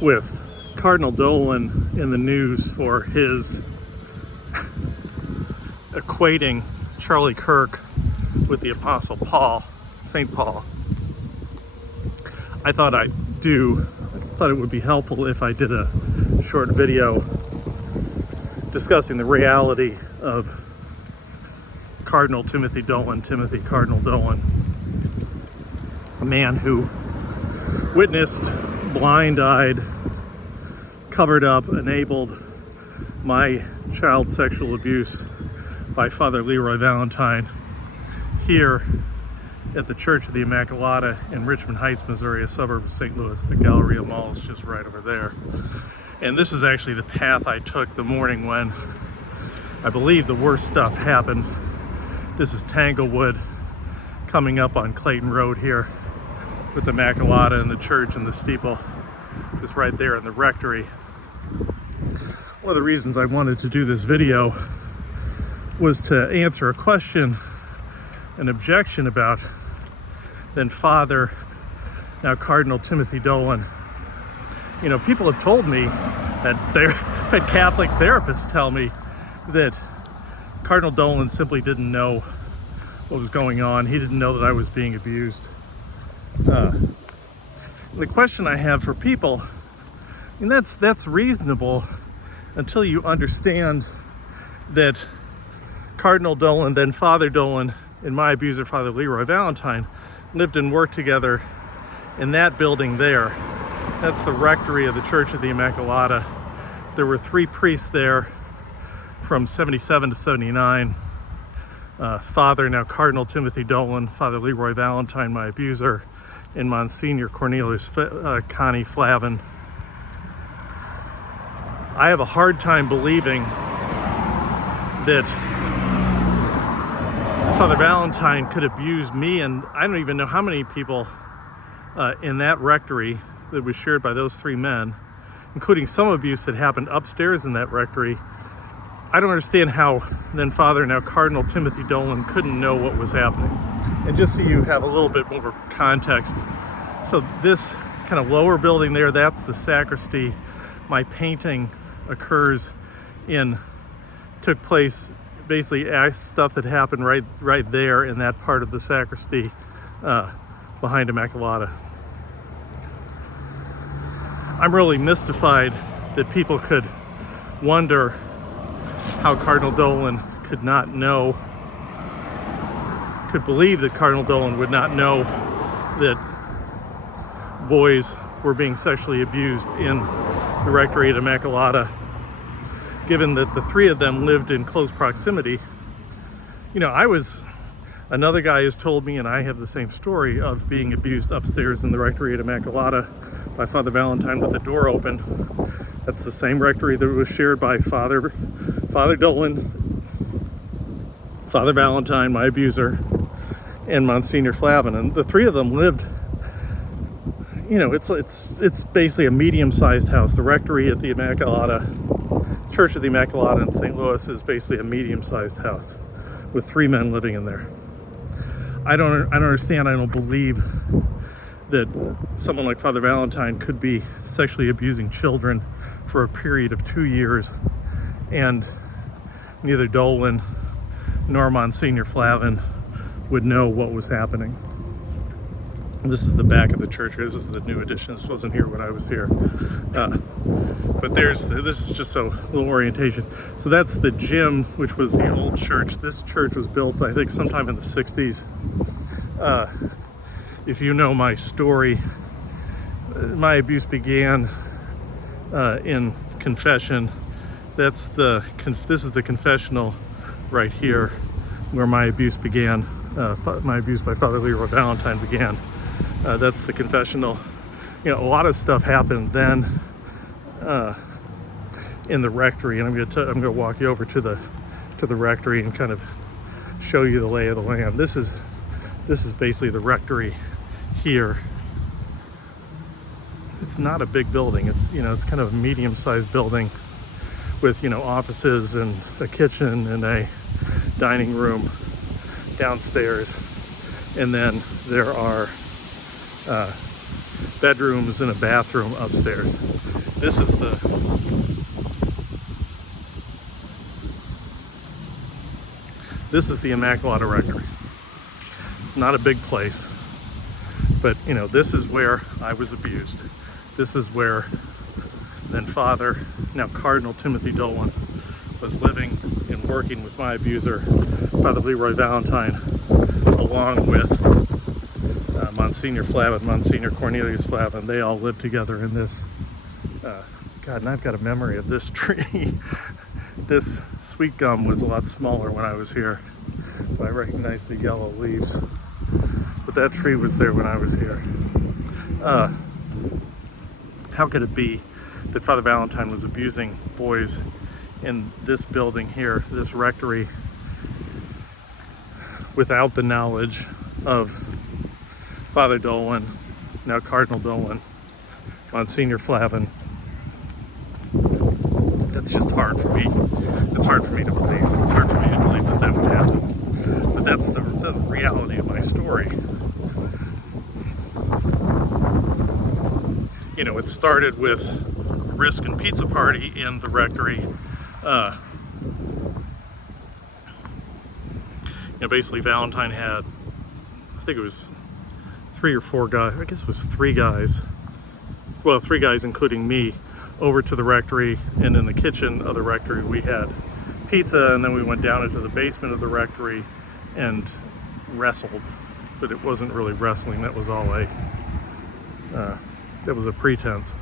with Cardinal Dolan in the news for his equating Charlie Kirk with the Apostle Paul, St. Paul. I thought it would be helpful if I did a short video discussing the reality of Cardinal Timothy Dolan, Timothy Cardinal Dolan, a man who witnessed, blind-eyed, covered up, enabled my child sexual abuse by Father LeRoy Valentine here at the Church of the Immacolata in Richmond Heights, Missouri, a suburb of St. Louis. The Galleria Mall is just right over there. And this is actually the path I took the morning when I believe the worst stuff happened. This is Tanglewood coming up on Clayton Road here with the Immacolata and the church and the steeple is right there in the rectory. One of the reasons I wanted to do this video was to answer a question, an objection about then Father, now Cardinal Timothy Dolan. You know, people have told me that they've had Catholic therapists tell me that Cardinal Dolan simply didn't know what was going on. He didn't know that I was being abused. The question I have for people, and that's reasonable until you understand that Cardinal Dolan, then Father Dolan, and my abuser, Father LeRoy Valentine, lived and worked together in that building there. That's the rectory of the Church of the Immacolata. There were 3 priests there from 77 to 79. Father, now Cardinal Timothy Dolan, Father LeRoy Valentine, my abuser, and Monsignor Cornelius Connie Flavin. I have a hard time believing that Father Valentine could abuse me, and I don't even know how many people in that rectory that was shared by those 3 men, including some abuse that happened upstairs in that rectory. I don't understand how then Father, now Cardinal Timothy Dolan, couldn't know what was happening. And just so you have a little bit more context, so this kind of lower building there, that's the sacristy. My painting took place, basically stuff that happened right there in that part of the sacristy behind Immacolata. I'm really mystified that people could wonder how Cardinal Dolan could believe that Cardinal Dolan would not know that boys were being sexually abused in the rectory at Immacolata, given that the 3 of them lived in close proximity. You know, another guy has told me, and I have the same story, of being abused upstairs in the rectory at Immacolata by Father Valentine with the door open. That's the same rectory that was shared by Father Dolan, Father Valentine, my abuser, and Monsignor Flavin. And the 3 of them lived, you know, it's basically a medium-sized house. The rectory at the Immacolata, Church of the Immacolata in St. Louis, is basically a medium-sized house with 3 men living in there. I don't understand. I don't believe that someone like Father Valentine could be sexually abusing children for a period of 2 years, and neither Dolan nor Monsignor Flavin would know what was happening. This is the back of the church. This is the new addition. This wasn't here when I was here. But this is just a little orientation. So that's the gym, which was the old church. This church was built, I think, sometime in the 60s. If you know my story, my abuse began in confession. This is the confessional right here, where my abuse began. My abuse by Father LeRoy Valentine began. That's the confessional. You know, a lot of stuff happened then in the rectory, and I'm going to walk you over to the rectory and kind of show you the lay of the land. This is basically the rectory here. It's not a big building. It's kind of a medium-sized building with, offices and a kitchen and a dining room downstairs. And then there are bedrooms and a bathroom upstairs. This is the Immacolata rectory. It's not a big place, but you know, this is where I was abused. This is where then Father, now Cardinal Timothy Dolan, was living and working with my abuser, Father LeRoy Valentine, along with Monsignor Flavin, Monsignor Cornelius Flavin. They all lived together in this. God, and I've got a memory of this tree. This sweet gum was a lot smaller when I was here, but I recognize the yellow leaves. But that tree was there when I was here. How could it be that Father Valentine was abusing boys in this building here, this rectory, without the knowledge of Father Dolan, now Cardinal Dolan, Monsignor Flavin? That's just hard for me. It's hard for me to believe. It's hard for me to believe that that would happen. But that's the reality of my story. You know, it started with a risk and pizza party in the rectory. You know, basically Valentine had, I think it was 3 or 4 guys, I guess it was 3 guys. Well, 3 guys including me, over to the rectory, and in the kitchen of the rectory we had pizza, and then we went down into the basement of the rectory and wrestled. But it wasn't really wrestling, that was all that was a pretense.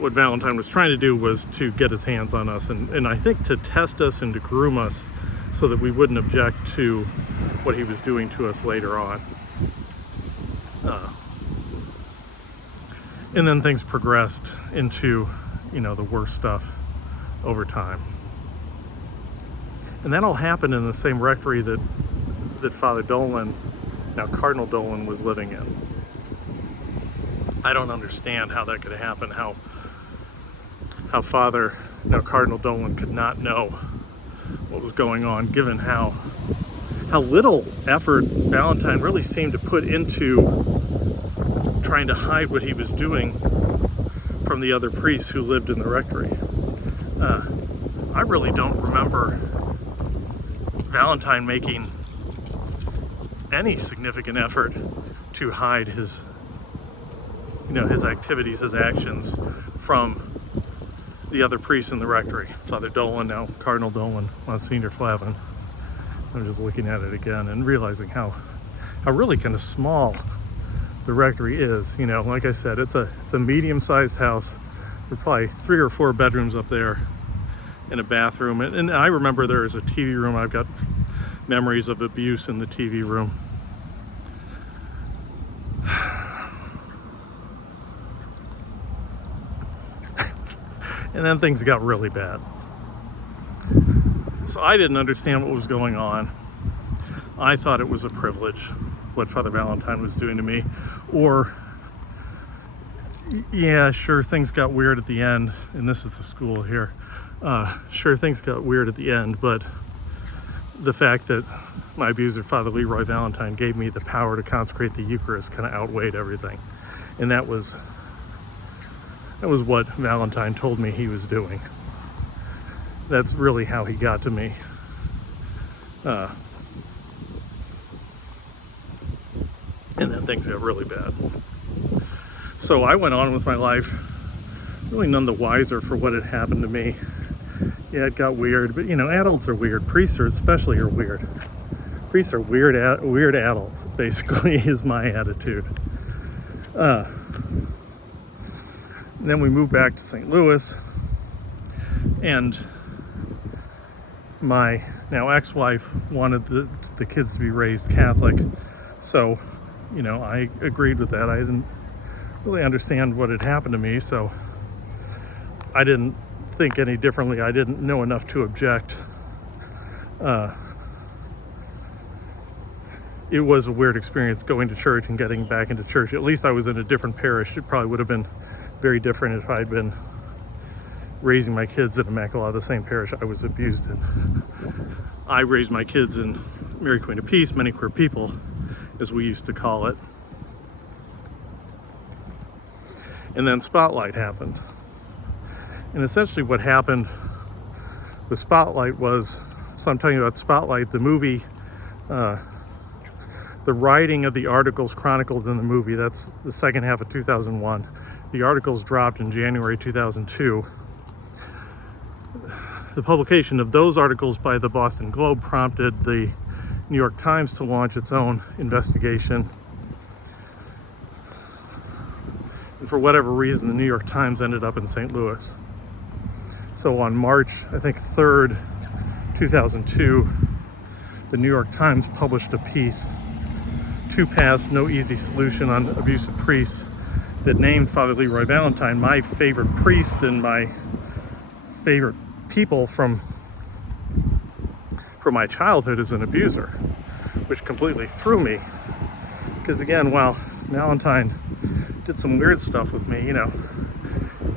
What Valentine was trying to do was to get his hands on us, and I think to test us and to groom us so that we wouldn't object to what he was doing to us later on. And then things progressed into, you know, the worst stuff over time. And that all happened in the same rectory that Father Dolan, now Cardinal Dolan, was living in. I don't understand how that could happen, how Father, now Cardinal Dolan, could not know what was going on, given how little effort Valentine really seemed to put into trying to hide what he was doing from the other priests who lived in the rectory. I really don't remember Valentine making any significant effort to hide his, you know, his activities, his actions from the other priests in the rectory. Father Dolan, now Cardinal Dolan, Monsignor Flavin. I'm just looking at it again and realizing how really kind of small the rectory is. You know, like I said, it's a medium-sized house. There are probably 3 or 4 bedrooms up there and a bathroom. And I remember there is a TV room. I've got memories of abuse in the TV room. And then things got really bad. So I didn't understand what was going on. I thought it was a privilege, what Father Valentine was doing to me. Or, yeah, sure, things got weird at the end, and this is the school here. Sure, things got weird at the end, but the fact that my abuser, Father LeRoy Valentine, gave me the power to consecrate the Eucharist kind of outweighed everything. And that was what Valentine told me he was doing. That's really how he got to me. And then things got really bad. So I went on with my life, really none the wiser for what had happened to me. Yeah, it got weird, but you know, adults are weird. Priests especially are weird. Priests are weird adults, basically, is my attitude. And then we moved back to St. Louis, and my now ex-wife wanted the kids to be raised Catholic, so you know, I agreed with that. I didn't really understand what had happened to me, so I didn't think any differently. I didn't know enough to object. It was a weird experience going to church and getting back into church. At least I was in a different parish. It probably would have been very different if I'd been raising my kids at Immacolata, the same parish I was abused in. I raised my kids in Mary Queen of Peace, Many Queer People, as we used to call it. And then Spotlight happened. And essentially what happened with Spotlight was, so I'm talking about Spotlight, the movie, the writing of the articles chronicled in the movie. That's the second half of 2001. The articles dropped in January 2002. The publication of those articles by the Boston Globe prompted the New York Times to launch its own investigation. And for whatever reason, the New York Times ended up in St. Louis. So on March, I think 3rd, 2002, the New York Times published a piece, "Two Paths, No Easy Solution on Abusive Priests," that named Father LeRoy Valentine my favorite priest and my favorite people from my childhood as an abuser, which completely threw me. Because again, while Valentine did some weird stuff with me, you know,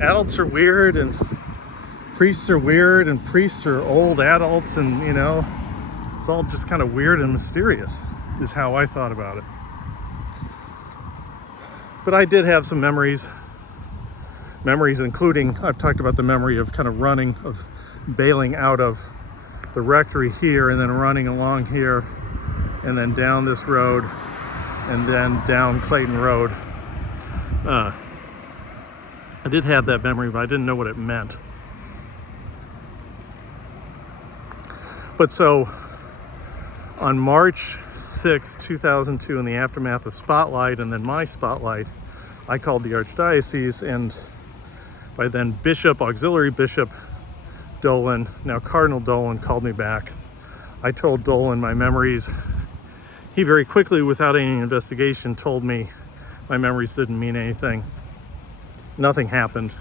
adults are weird and priests are weird and priests are old adults, and you know, it's all just kind of weird and mysterious is how I thought about it. But I did have some memories including, I've talked about the memory of kind of bailing out of the rectory here and then running along here and then down this road and then down Clayton Road. I did have that memory, but I didn't know what it meant. But so on March 6, 2002, in the aftermath of Spotlight and then my Spotlight, I called the Archdiocese, and by then Auxiliary Bishop Dolan, now Cardinal Dolan, called me back. I told Dolan my memories. He very quickly, without any investigation, told me my memories didn't mean anything. Nothing happened.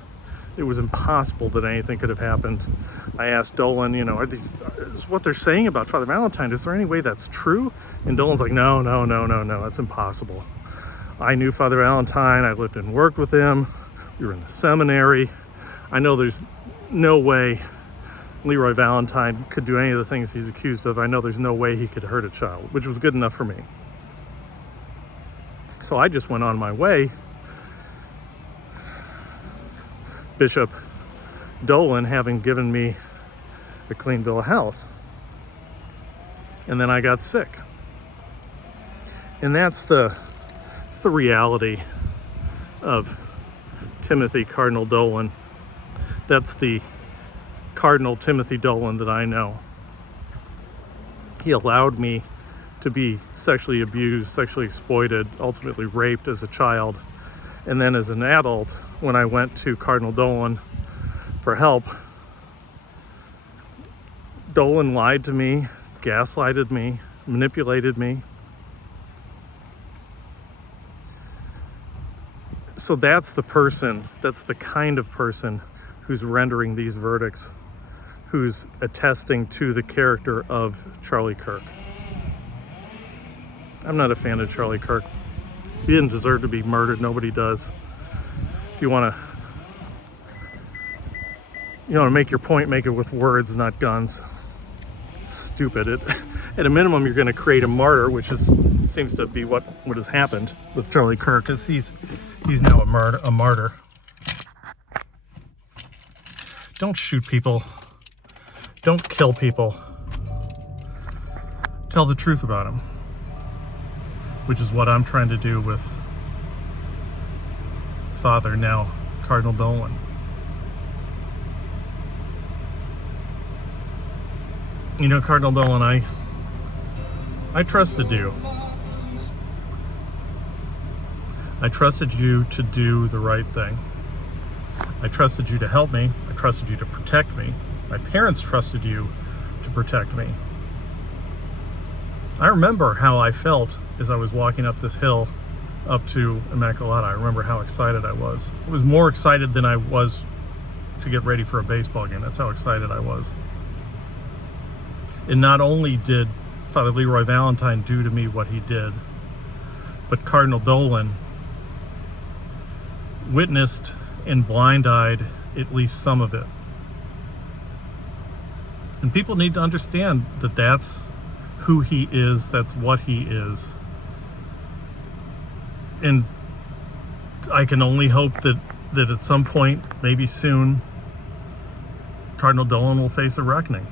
It was impossible that anything could have happened. I asked Dolan, you know, is what they're saying about Father Valentine, is there any way that's true? And Dolan's like, no, that's impossible. I knew Father Valentine, I lived and worked with him, we were in the seminary. I know there's no way LeRoy Valentine could do any of the things he's accused of. I know there's no way he could hurt a child, which was good enough for me. So I just went on my way. Bishop Dolan having given me a clean bill of health. And then I got sick. And that's the reality of Timothy Cardinal Dolan. That's the Cardinal Timothy Dolan that I know. He allowed me to be sexually abused, sexually exploited, ultimately raped as a child. And then as an adult, when I went to Cardinal Dolan for help, Dolan lied to me, gaslighted me, manipulated me. So that's the person, that's the kind of person who's rendering these verdicts, who's attesting to the character of Charlie Kirk. I'm not a fan of Charlie Kirk. He didn't deserve to be murdered. Nobody does. If you want to make your point, make it with words, not guns. It's stupid. At a minimum, you're going to create a martyr, which seems to be what has happened with Charlie Kirk, is he's now a martyr. Don't shoot people. Don't kill people. Tell the truth about them, which is what I'm trying to do with Father, now Cardinal Dolan. You know, Cardinal Dolan, I trusted you. I trusted you to do the right thing. I trusted you to help me. I trusted you to protect me. My parents trusted you to protect me. I remember how I felt as I was walking up this hill up to Immacolata. I remember how excited I was. I was more excited than I was to get ready for a baseball game. That's how excited I was. And not only did Father LeRoy Valentine do to me what he did, but Cardinal Dolan witnessed and blind-eyed at least some of it. And people need to understand that that's who he is, that's what he is. And I can only hope that that at some point, maybe soon, Cardinal Dolan will face a reckoning.